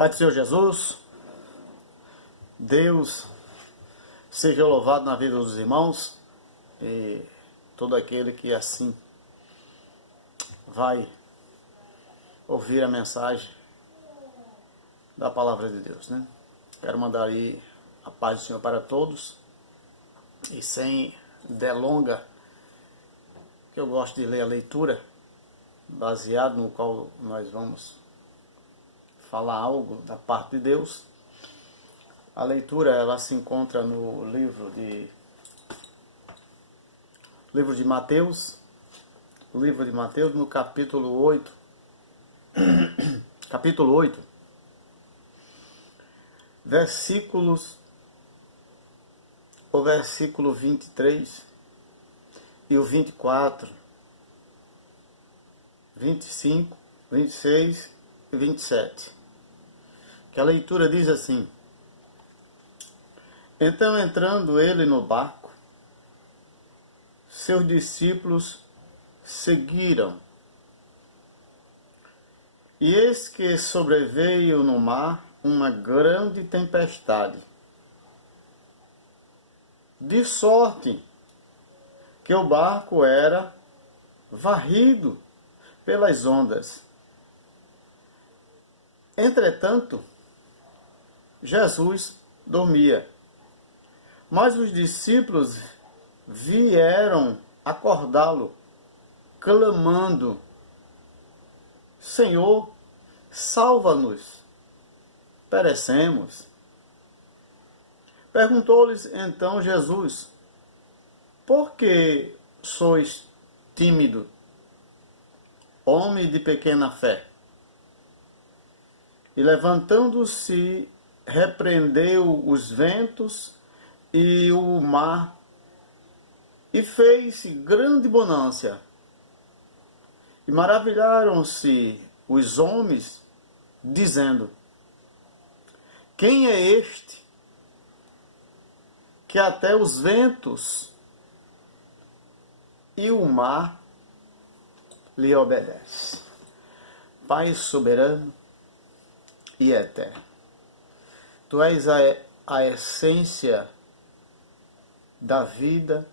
Pai do Senhor Jesus, Deus seja louvado na vida dos irmãos e todo aquele que assim vai ouvir a mensagem da palavra de Deus, né? Quero mandar aí a paz do Senhor para todos e sem delonga, que eu gosto de ler a leitura baseado no qual nós vamos falar algo da parte de Deus. A leitura ela se encontra no livro de Mateus, no capítulo 8, o versículo 23 e o 24, 25, 26 e 27. Que a leitura diz assim: Então, entrando ele no barco, seus discípulos seguiram. E eis que sobreveio no mar uma grande tempestade, de sorte que o barco era varrido pelas ondas. Entretanto, Jesus dormia. Mas os discípulos vieram acordá-lo, clamando: Senhor, salva-nos, perecemos. Perguntou-lhes então Jesus: Por que sois tímido, homem de pequena fé? E levantando-se, repreendeu os ventos e o mar, e fez grande bonança. E maravilharam-se os homens, dizendo: Quem é este, que até os ventos e o mar lhe obedecem? Pai soberano e eterno, Tu és a essência da vida,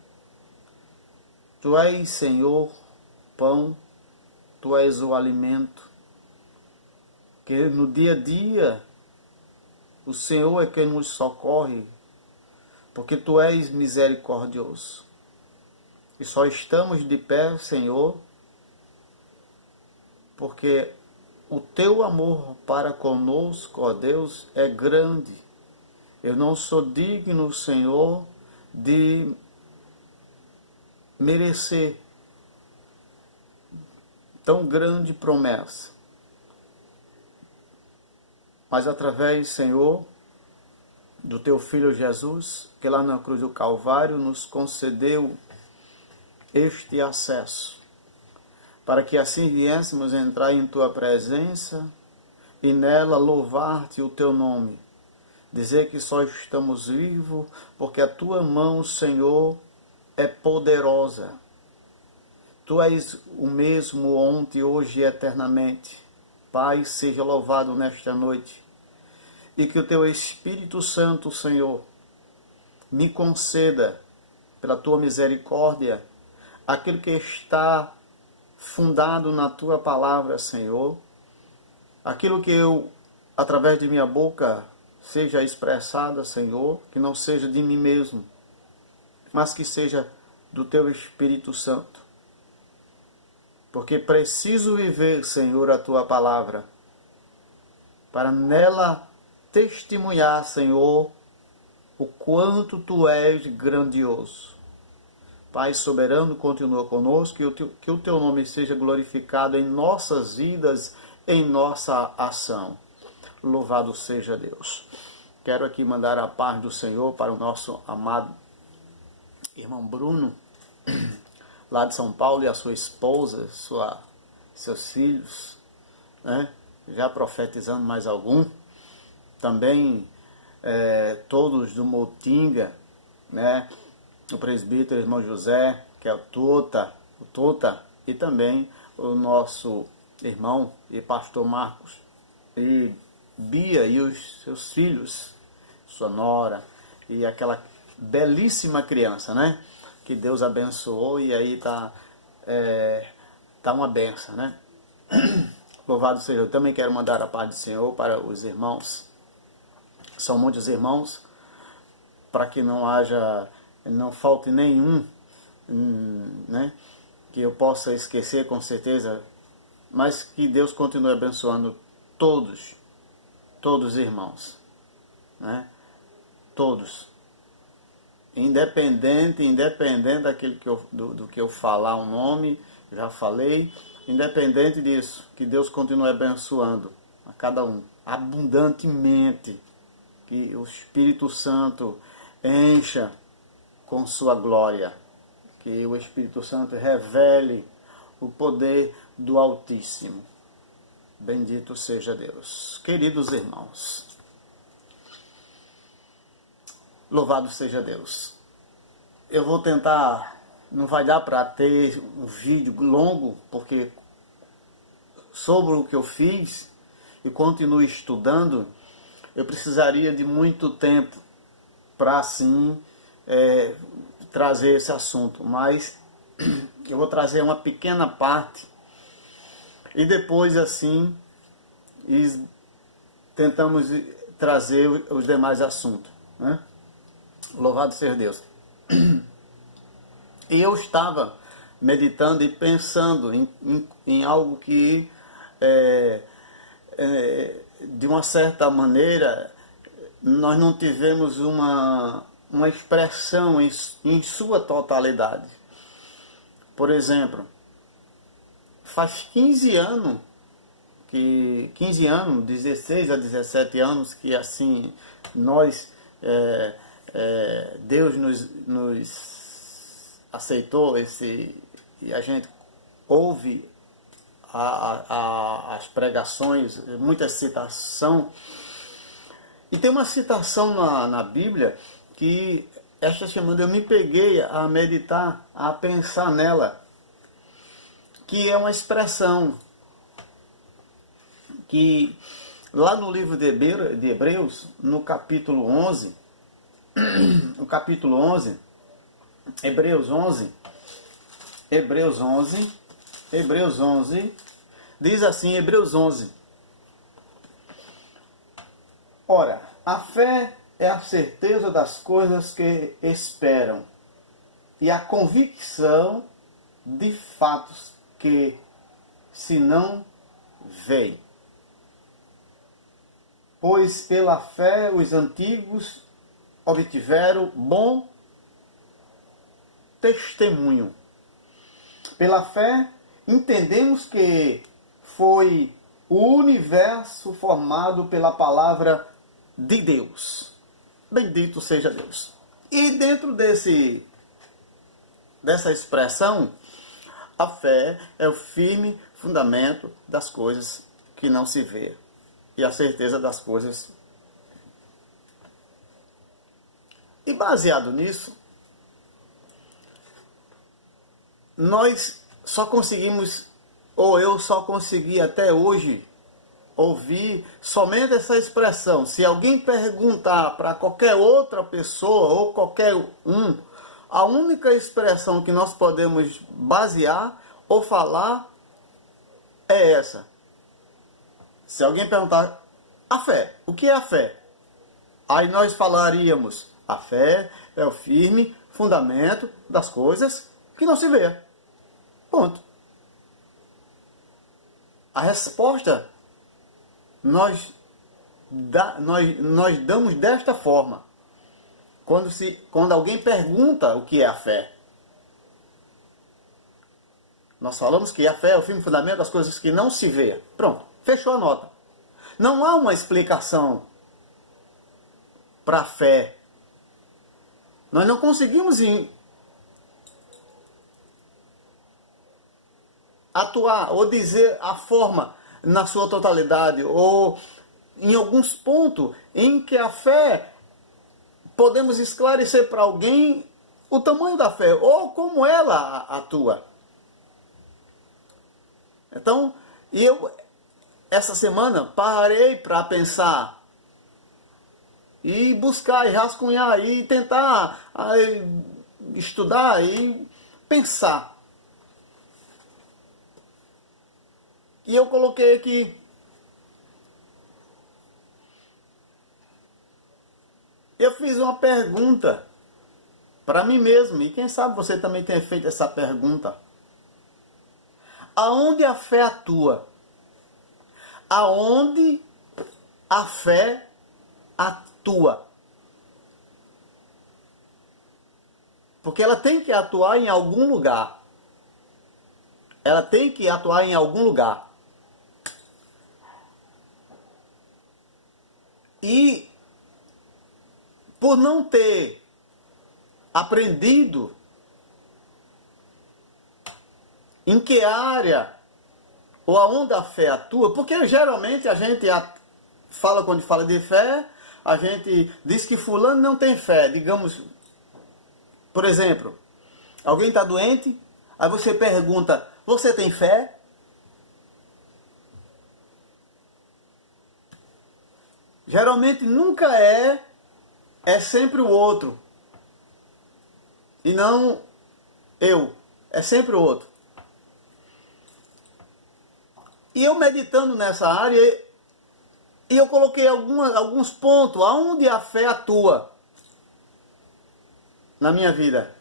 Tu és, Senhor, pão, Tu és o alimento, que no dia a dia o Senhor é quem nos socorre, porque Tu és misericordioso. E só estamos de pé, Senhor, porque o Teu amor para conosco, ó Deus, é grande. Eu não sou digno, Senhor, de merecer tão grande promessa. Mas através, Senhor, do Teu Filho Jesus, que lá na cruz do Calvário nos concedeu este acesso, para que assim viéssemos entrar em Tua presença e nela louvar-Te o Teu nome. Dizer que só estamos vivos porque a Tua mão, Senhor, é poderosa. Tu és o mesmo ontem, hoje e eternamente. Pai, seja louvado nesta noite. E que o Teu Espírito Santo, Senhor, me conceda, pela Tua misericórdia, aquilo que está fundado na Tua palavra, Senhor. Aquilo que eu, através de minha boca, seja expressada, Senhor, que não seja de mim mesmo, mas que seja do Teu Espírito Santo. Porque preciso viver, Senhor, a Tua palavra, para nela testemunhar, Senhor, o quanto Tu és grandioso. Pai soberano, continua conosco, que o Teu nome seja glorificado em nossas vidas, em nossa ação. Louvado seja Deus. Quero aqui mandar a paz do Senhor para o nosso amado irmão Bruno, lá de São Paulo, e a sua esposa, seus filhos, né? Já profetizando mais algum. Também todos do Motinga, né? O presbítero irmão José, que é o Tota, e também o nosso irmão e pastor Marcos, e Bia e os seus filhos, sua nora e aquela belíssima criança, né? Que Deus abençoou e aí tá uma benção, né? Louvado seja. Eu também quero mandar a paz do Senhor para os irmãos. São muitos irmãos, para que não falte nenhum, né? Que eu possa esquecer com certeza, mas que Deus continue abençoando todos os irmãos, né? Todos. Independente daquilo do que eu falar o nome, já falei, independente disso, que Deus continue abençoando a cada um, abundantemente, que o Espírito Santo encha com sua glória, que o Espírito Santo revele o poder do Altíssimo. Bendito seja Deus. Queridos irmãos, louvado seja Deus. Eu vou tentar, não vai dar para ter um vídeo longo, porque sobre o que eu fiz e continuo estudando, eu precisaria de muito tempo para assim trazer esse assunto. Mas eu vou trazer uma pequena parte e depois assim tentamos trazer os demais assuntos, né? Louvado seja Deus. E eu estava meditando e pensando em algo que, de uma certa maneira, nós não tivemos uma expressão em sua totalidade. Por exemplo, faz 15 anos, 16 a 17 anos, que assim nós... Deus nos aceitou e a gente ouve as pregações, muita citação. E tem uma citação na Bíblia que esta semana eu me peguei a meditar, a pensar nela, que é uma expressão que lá no livro de Hebreus, no capítulo 11, Hebreus 11, diz assim, Hebreus 11: ora, a fé é a certeza das coisas que esperam e a convicção de fatos que se não veem. Pois pela fé os antigos obtiveram bom testemunho. Pela fé entendemos que foi o universo formado pela palavra de Deus. Bendito seja Deus. E dentro dessa expressão, a fé é o firme fundamento das coisas que não se vê e a certeza das coisas. E baseado nisso, nós só conseguimos, ou eu só consegui até hoje, ouvir somente essa expressão. Se alguém perguntar para qualquer outra pessoa ou qualquer um, a única expressão que nós podemos basear ou falar é essa. Se alguém perguntar, a fé, o que é a fé? Aí nós falaríamos, a fé é o firme fundamento das coisas que não se vê. Ponto. A resposta nós damos desta forma. Quando alguém pergunta o que é a fé, nós falamos que a fé é o firme fundamento das coisas que não se vê. Pronto, fechou a nota. Não há uma explicação para a fé. Nós não conseguimos atuar ou dizer a forma na sua totalidade, ou em alguns pontos em que a fé podemos esclarecer para alguém o tamanho da fé ou como ela atua. Então, essa semana parei para pensar e buscar e rascunhar e tentar estudar e pensar. E eu coloquei aqui: eu fiz uma pergunta para mim mesmo, e quem sabe você também tenha feito essa pergunta. Aonde a fé atua? Aonde a fé atua? Porque ela tem que atuar em algum lugar. Ela tem que atuar em algum lugar. E por não ter aprendido em que área ou aonde a fé atua, porque geralmente a gente fala, quando fala de fé, a gente diz que fulano não tem fé. Digamos, por exemplo, alguém está doente, aí você pergunta: você tem fé? Geralmente nunca é sempre o outro. E não eu, é sempre o outro. E eu meditando nessa área, e eu coloquei alguns pontos aonde a fé atua na minha vida.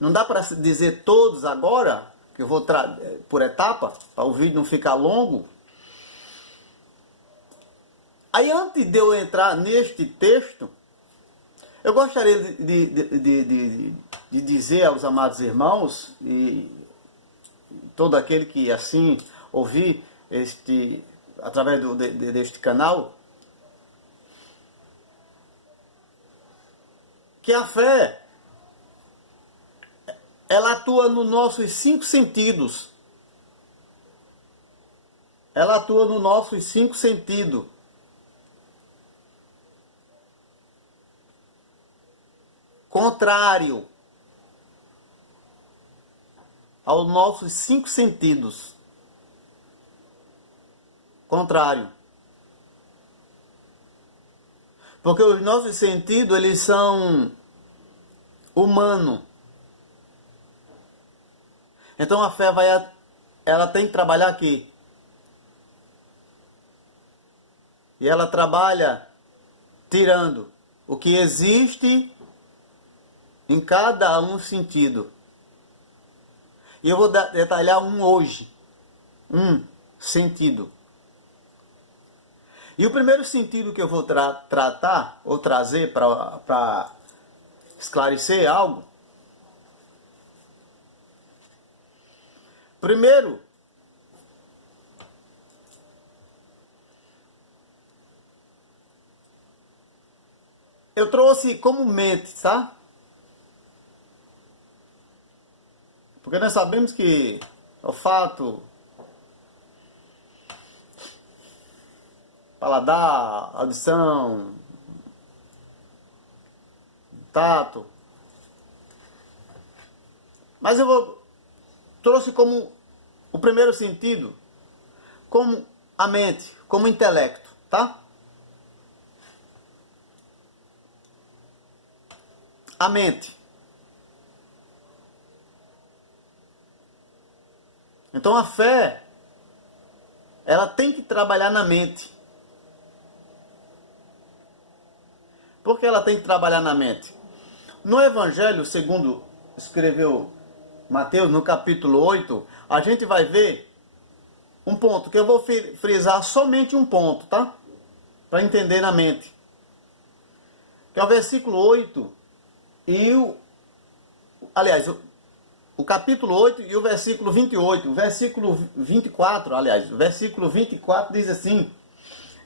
Não dá para dizer todos agora, que eu vou por etapa, para o vídeo não ficar longo. Aí antes de eu entrar neste texto, eu gostaria de dizer aos amados irmãos e todo aquele que assim ouvir através deste canal, que a fé, ela atua nos nossos 5 sentidos. Ela atua nos nossos 5 sentidos. Contrário aos nossos 5 sentidos. Contrário. Porque os nossos sentidos, eles são humanos. Então a fé ela tem que trabalhar aqui. E ela trabalha tirando o que existe em cada um sentido. E eu vou detalhar um hoje. Um sentido. E o primeiro sentido que eu vou tratar, ou trazer para esclarecer algo. Primeiro, eu trouxe como mente, tá? Porque nós sabemos que olfato, paladar, audição, tato. Mas trouxe como o primeiro sentido, como a mente, como o intelecto, tá? A mente. Então a fé, ela tem que trabalhar na mente. Por que ela tem que trabalhar na mente? No Evangelho, segundo escreveu Mateus, no capítulo 8, a gente vai ver um ponto, que eu vou frisar somente um ponto, tá? Para entender na mente. Que é o versículo 8 e o capítulo 8 e o versículo 28. O versículo 24, aliás, o versículo 24 diz assim: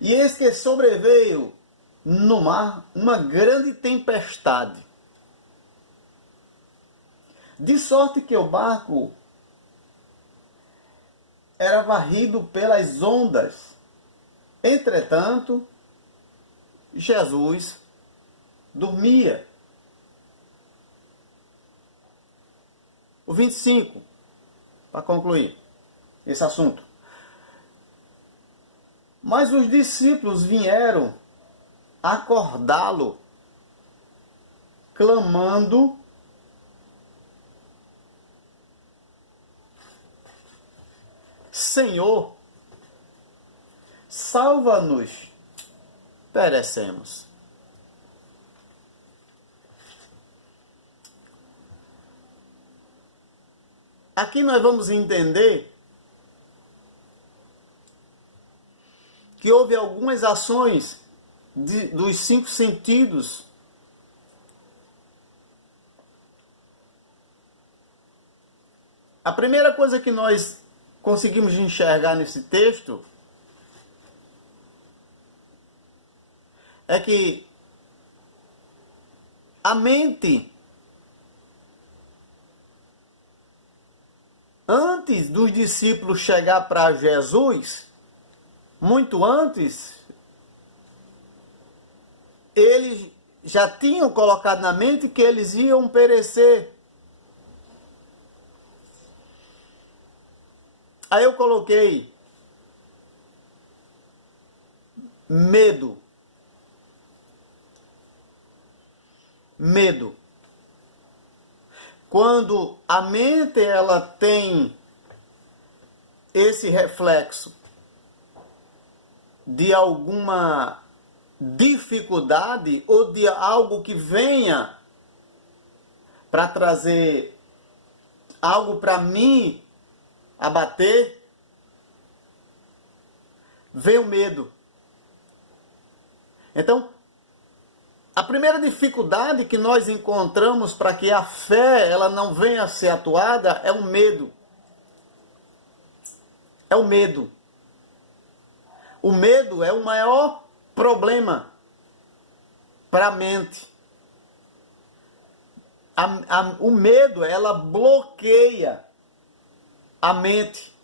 e eis que sobreveio no mar uma grande tempestade, de sorte que o barco era varrido pelas ondas. Entretanto, Jesus dormia. O 25, para concluir esse assunto. Mas os discípulos vieram acordá-lo, clamando: Senhor, salva-nos, perecemos. Aqui nós vamos entender que houve algumas ações dos 5 sentidos a primeira coisa que nós conseguimos enxergar nesse texto é que a mente, antes dos discípulos chegar para Jesus, muito antes, eles já tinham colocado na mente que eles iam perecer. Aí eu coloquei medo. Medo. Quando a mente ela tem esse reflexo de alguma dificuldade ou de algo que venha para trazer algo para mim abater, vem o medo. Então, a primeira dificuldade que nós encontramos para que a fé ela não venha a ser atuada é o medo. É o medo. O medo é o maior problema para a mente. O medo, ela bloqueia a mente.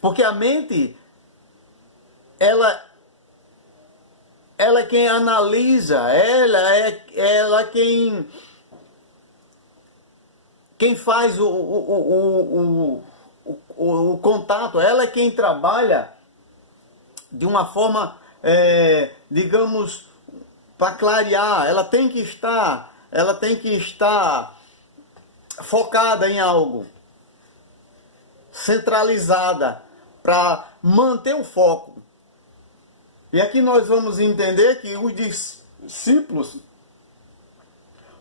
Porque a mente, ela é quem analisa, ela quem faz o contato, ela é quem trabalha de uma forma, digamos, para clarear. Ela tem que estar focada em algo, centralizada, para manter o foco. E aqui nós vamos entender que os discípulos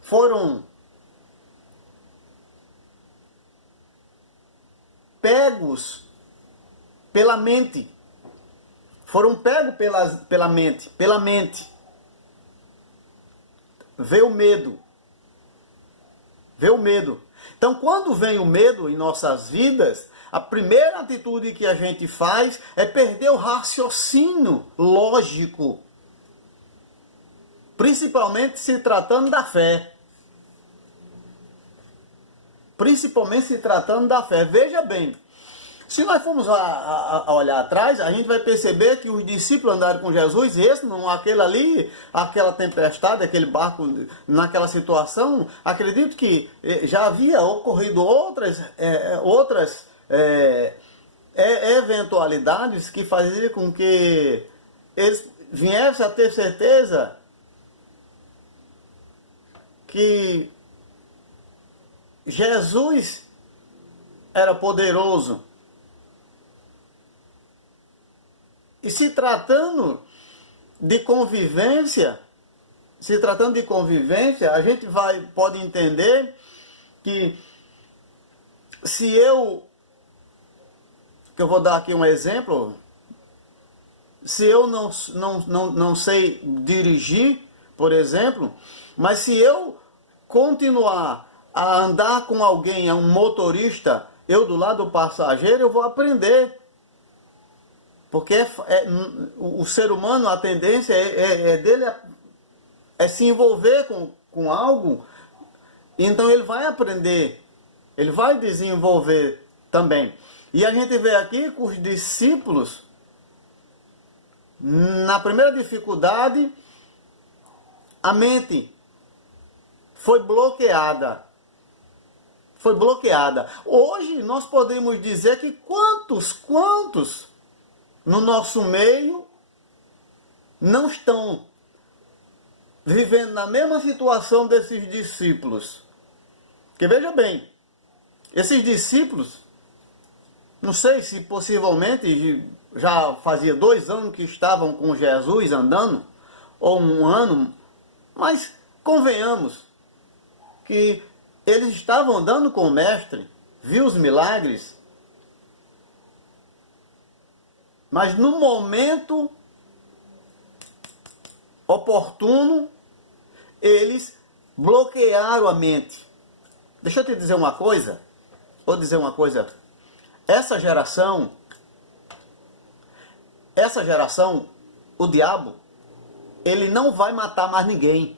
foram pegos pela mente. Foram pegos pela mente. Veio o medo. Veio o medo. Então, quando vem o medo em nossas vidas, a primeira atitude que a gente faz é perder o raciocínio lógico. Principalmente se tratando da fé. Principalmente se tratando da fé. Veja bem, se nós formos a olhar atrás, a gente vai perceber que os discípulos andaram com Jesus, aquela tempestade, aquele barco, naquela situação, acredito que já havia ocorrido outras eventualidades que faziam com que eles viessem a ter certeza que Jesus era poderoso. E se tratando de convivência, a gente pode entender que que eu vou dar aqui um exemplo, se eu não sei dirigir, por exemplo, mas se eu continuar a andar com alguém, um motorista, eu do lado do passageiro, eu vou aprender. Porque o ser humano, a tendência dele é se envolver com algo, então ele vai aprender, ele vai desenvolver também. E a gente vê aqui que os discípulos, na primeira dificuldade, a mente foi bloqueada. Foi bloqueada. Hoje nós podemos dizer que quantos no nosso meio não estão vivendo na mesma situação desses discípulos. Porque veja bem, esses discípulos, não sei se possivelmente já fazia 2 anos que estavam com Jesus andando, ou 1 ano, mas convenhamos que eles estavam andando com o Mestre, viu os milagres, mas no momento oportuno, eles bloquearam a mente. Deixa eu te dizer uma coisa, essa geração, o diabo, ele não vai matar mais ninguém.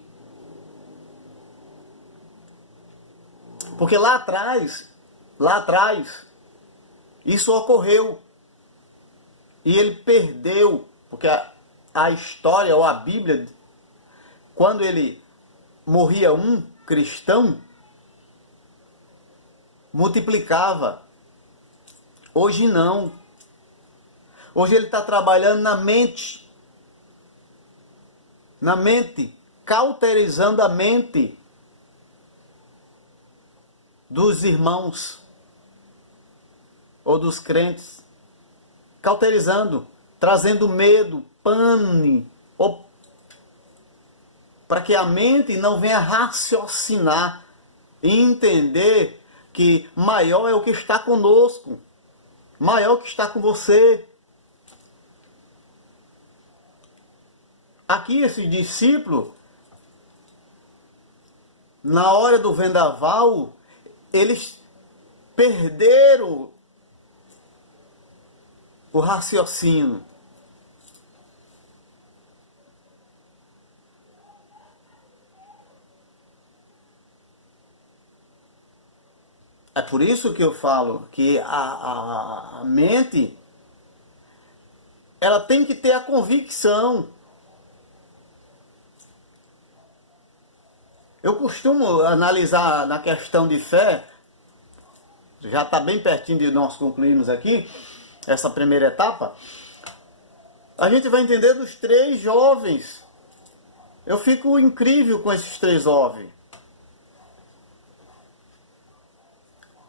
Porque lá atrás, isso ocorreu. E ele perdeu, porque a história ou a Bíblia, quando ele morria um cristão, multiplicava. Hoje não. Hoje ele está trabalhando na mente, cauterizando a mente dos irmãos ou dos crentes, cauterizando, trazendo medo, pane, para que a mente não venha raciocinar e entender que maior é o que está conosco, maior é o que está com você. Aqui esse discípulo, na hora do vendaval, eles perderam o raciocínio. É por isso que eu falo que a mente, ela tem que ter a convicção. Eu costumo analisar na questão de fé, já está bem pertinho de nós concluirmos aqui, essa primeira etapa, a gente vai entender dos 3 jovens. Eu fico incrível com esses 3 jovens.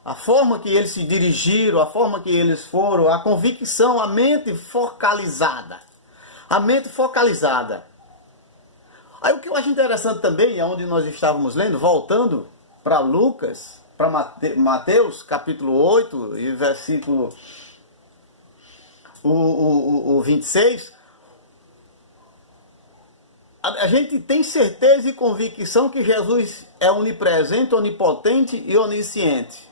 A forma que eles se dirigiram, a forma que eles foram, a convicção, a mente focalizada. A mente focalizada. Aí o que eu acho interessante também, onde nós estávamos lendo, voltando para Lucas, para Mateus, capítulo 8, e versículo o 26, a gente tem certeza e convicção que Jesus é onipresente, onipotente e onisciente.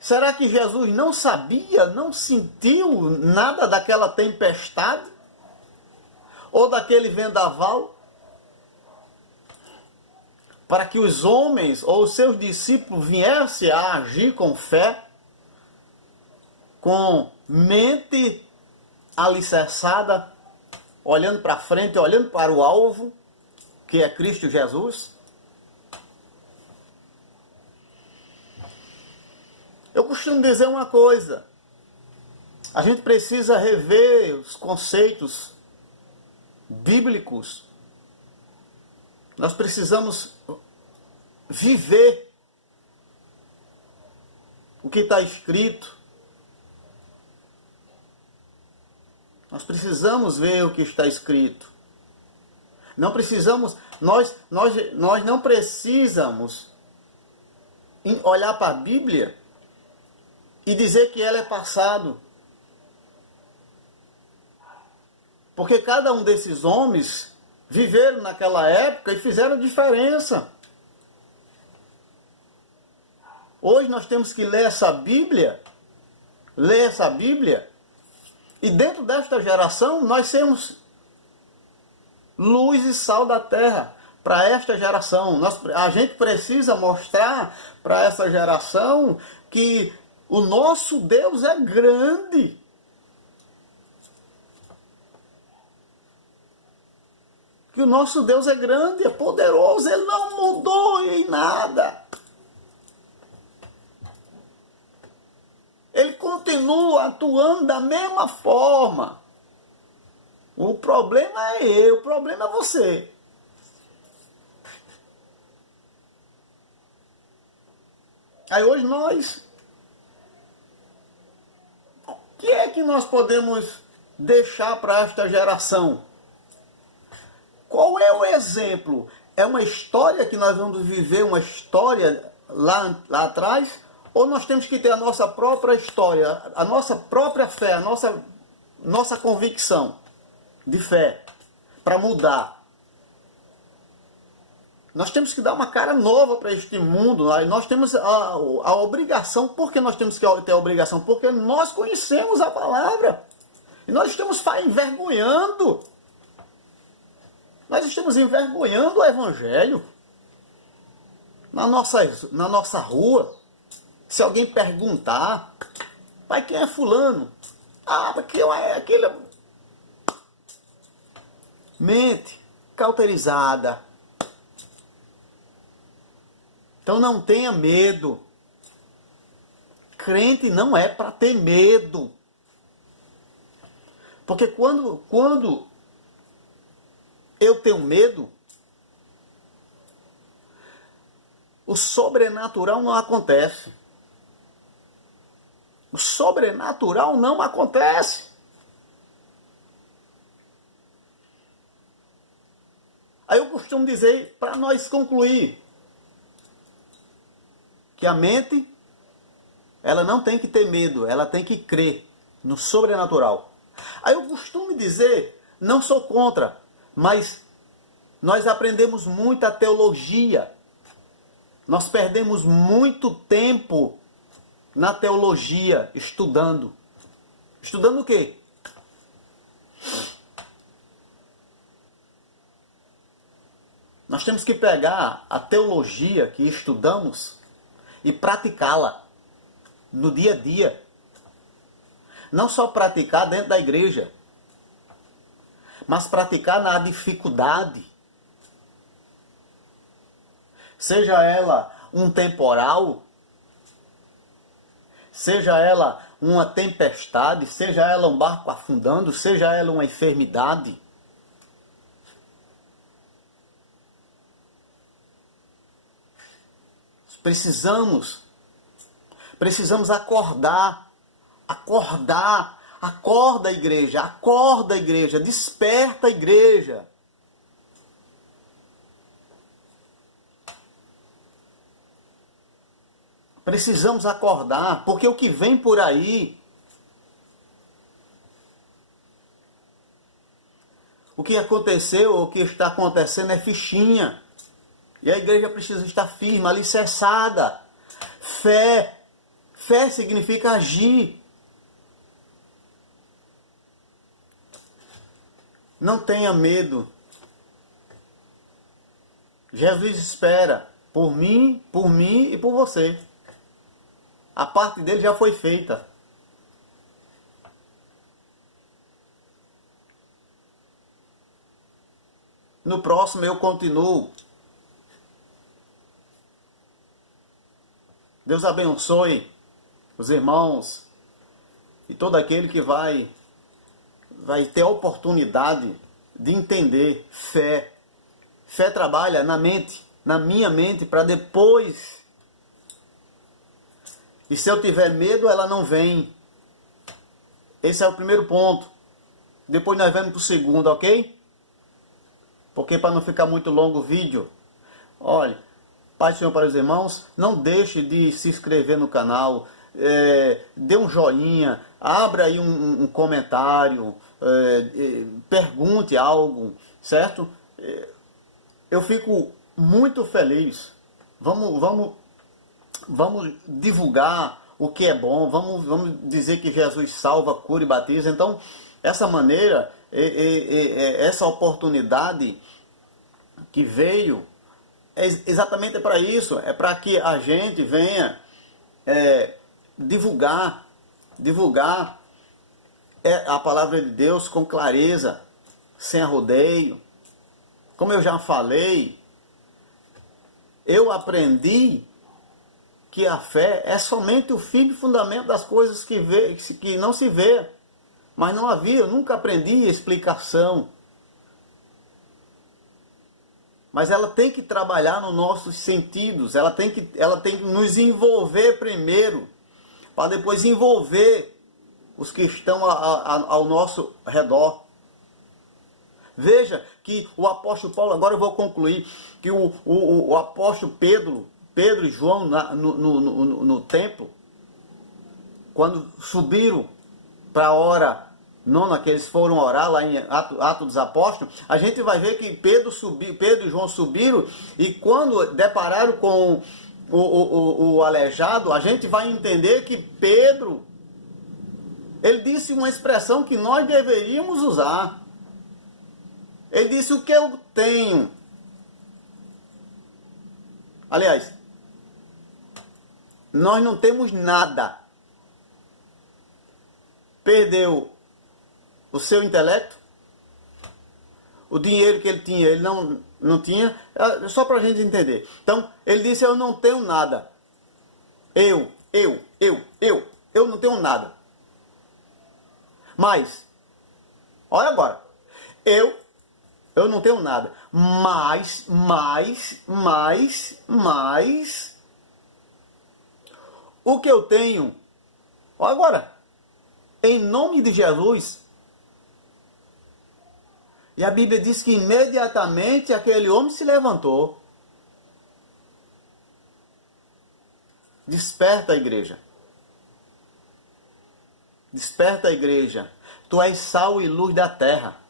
Será que Jesus não sabia, não sentiu nada daquela tempestade? Ou daquele vendaval? Para que os homens ou os seus discípulos viessem a agir com fé, com mente alicerçada, olhando para frente, olhando para o alvo, que é Cristo Jesus? Eu costumo dizer uma coisa, a gente precisa rever os conceitos bíblicos, nós precisamos viver o que está escrito, nós precisamos ver o que está escrito, não precisamos, nós não precisamos olhar para a Bíblia e dizer que ela é passado. Porque cada um desses homens viveram naquela época e fizeram diferença. Hoje nós temos que ler essa Bíblia, e dentro desta geração nós sermos luz e sal da terra para esta geração. A gente precisa mostrar para essa geração que o nosso Deus é grande. Que o nosso Deus é grande, é poderoso, Ele não mudou em nada. Ele continua atuando da mesma forma. O problema é eu, o problema é você. Aí hoje o que é que nós podemos deixar para esta geração? Qual é o exemplo? É uma história que nós vamos viver, uma história lá atrás? Ou nós temos que ter a nossa própria história, a nossa própria fé, a nossa convicção de fé para mudar? Nós temos que dar uma cara nova para este mundo. Nós temos a obrigação. Por que nós temos que ter a obrigação? Porque nós conhecemos a palavra. E nós estamos envergonhando. Nós estamos envergonhando o Evangelho. Na nossa rua. Se alguém perguntar, pai, quem é fulano? Ah, porque é aquele... Mente cauterizada. Então não tenha medo. Crente não é para ter medo. Porque quando eu tenho medo, o sobrenatural não acontece. O sobrenatural não acontece. Aí eu costumo dizer, para nós concluir, que a mente, ela não tem que ter medo, ela tem que crer no sobrenatural. Aí eu costumo dizer, não sou contra, mas nós aprendemos muita teologia. Nós perdemos muito tempo na teologia, estudando. Estudando o quê? Nós temos que pegar a teologia que estudamos e praticá-la no dia a dia. Não só praticar dentro da igreja, mas praticar na dificuldade. Seja ela um temporal, seja ela uma tempestade, seja ela um barco afundando, seja ela uma enfermidade. Precisamos acordar. Acorda, igreja, desperta a igreja. Precisamos acordar, porque o que vem por aí, o que aconteceu, o que está acontecendo é fichinha. E a igreja precisa estar firme, alicerçada. Fé significa agir. Não tenha medo. Jesus espera por mim e por você. A parte dele já foi feita. No próximo eu continuo. Deus abençoe os irmãos e todo aquele que vai ter a oportunidade de entender fé. Fé trabalha na mente, na minha mente, para depois. E se eu tiver medo, ela não vem. Esse é o primeiro ponto. Depois nós vamos para o segundo, ok? Porque para não ficar muito longo o vídeo, olha, Pai do Senhor para os irmãos, não deixe de se inscrever no canal, dê um joinha, abra aí um comentário, pergunte algo, certo? Eu fico muito feliz. Vamos divulgar o que é bom, vamos dizer que Jesus salva, cura e batiza. Então, essa maneira, essa oportunidade que veio, é exatamente para isso, é para que a gente venha divulgar a palavra de Deus com clareza, sem arrodeio. Como eu já falei, eu aprendi que a fé é somente o firme fundamento das coisas que não se vê. Mas não havia, eu nunca aprendi explicação. Mas ela tem que trabalhar nos nossos sentidos, ela tem que nos envolver primeiro, para depois envolver os que estão ao nosso redor. Veja que o apóstolo Paulo, agora eu vou concluir, que o apóstolo Pedro e João no templo, quando subiram para a hora nona, que eles foram orar lá em Atos dos Apóstolos, a gente vai ver que Pedro e João subiram, e quando depararam com o aleijado, a gente vai entender que Pedro, ele disse uma expressão que nós deveríamos usar. Ele disse: o que eu tenho? Aliás, nós não temos nada. Perdeu o seu intelecto, o dinheiro que ele tinha, ele não tinha, só para a gente entender. Então, ele disse: eu não tenho nada. Eu não tenho nada. Mas, olha agora, eu não tenho nada. Mas, o que eu tenho, olha agora, em nome de Jesus. E a Bíblia diz que imediatamente aquele homem se levantou. Desperta, igreja. Desperta, igreja. Tu és sal e luz da terra.